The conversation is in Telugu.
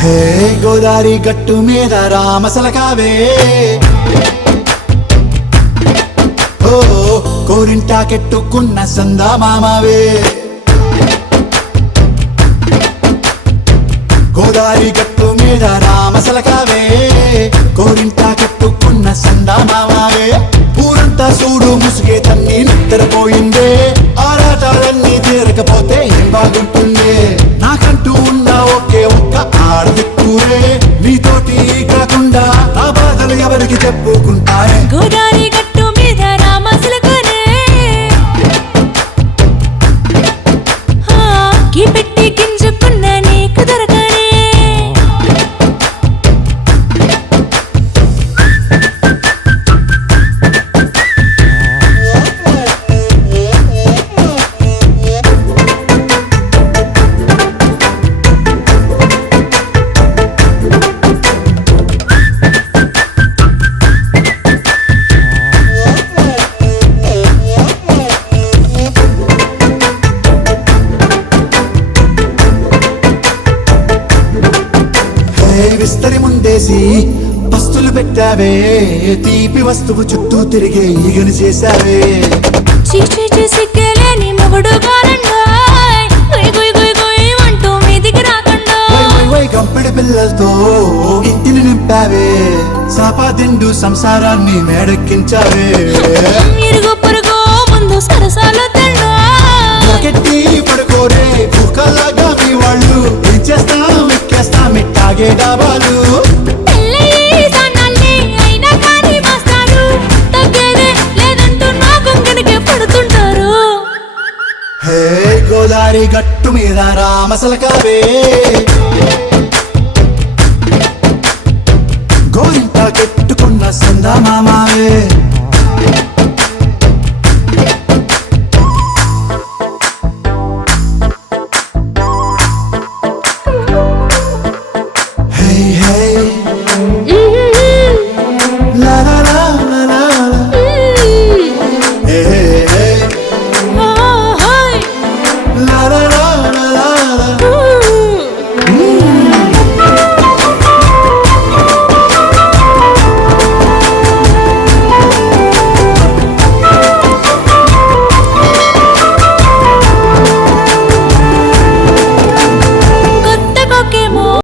హే గోదారి గట్టు మీద రామసలకావే ఓ కోరింటా కెట్టుకున్న సందా మామావే గోదారి గట్టు మీద రామసలకావే కోరింటా కెట్టుకున్న సందా మామావే ఊరంతా చూడు ముసుగే తన్ని నిద్రపోయిందే ఆరాటాలన్నీ తీరకపోతే ఏం బాగుంటుందే నాకంటూ ఉన్న ఒకే ఒక్క ఆడదిక్కురే నీతోటి కాకుండా నా బాధలు ఎవరికి చెప్పుకుంటాయే గోదారి గట్టు మీద రామసలకనే కీ పెట్టి గింజుకున్న నీకు దొరకనే విస్తరి ముందేసి పస్తులు పెట్టావే తీపి వస్తువు చుట్టూ తిరిగే ఈగని చేశావే చీచి సిగ్గలేని మొగుడు కారండాయ్ గుయ్ గుయ్ గుయ్ గుయ్ అంటూ మీదికి రాకుండా గంపెడి పిల్లలతో ఇంటిని నింపావే సాపాదిండు సంసారాన్ని మేడెక్కించావే ఇరుగు పొరుగు ముందు సరసాలు తిన్నా కెట్టి పడుకోరే కుక్కలాగా మీ వాళ్ళు ఏం చేస్తాం ఎక్కేస్తాం ఇట్టాగే డాబాలు హే గోదారి గట్టు మీద రామసలకావే గోరింటా కెట్టుకున్న సందా మామావే Hey, hey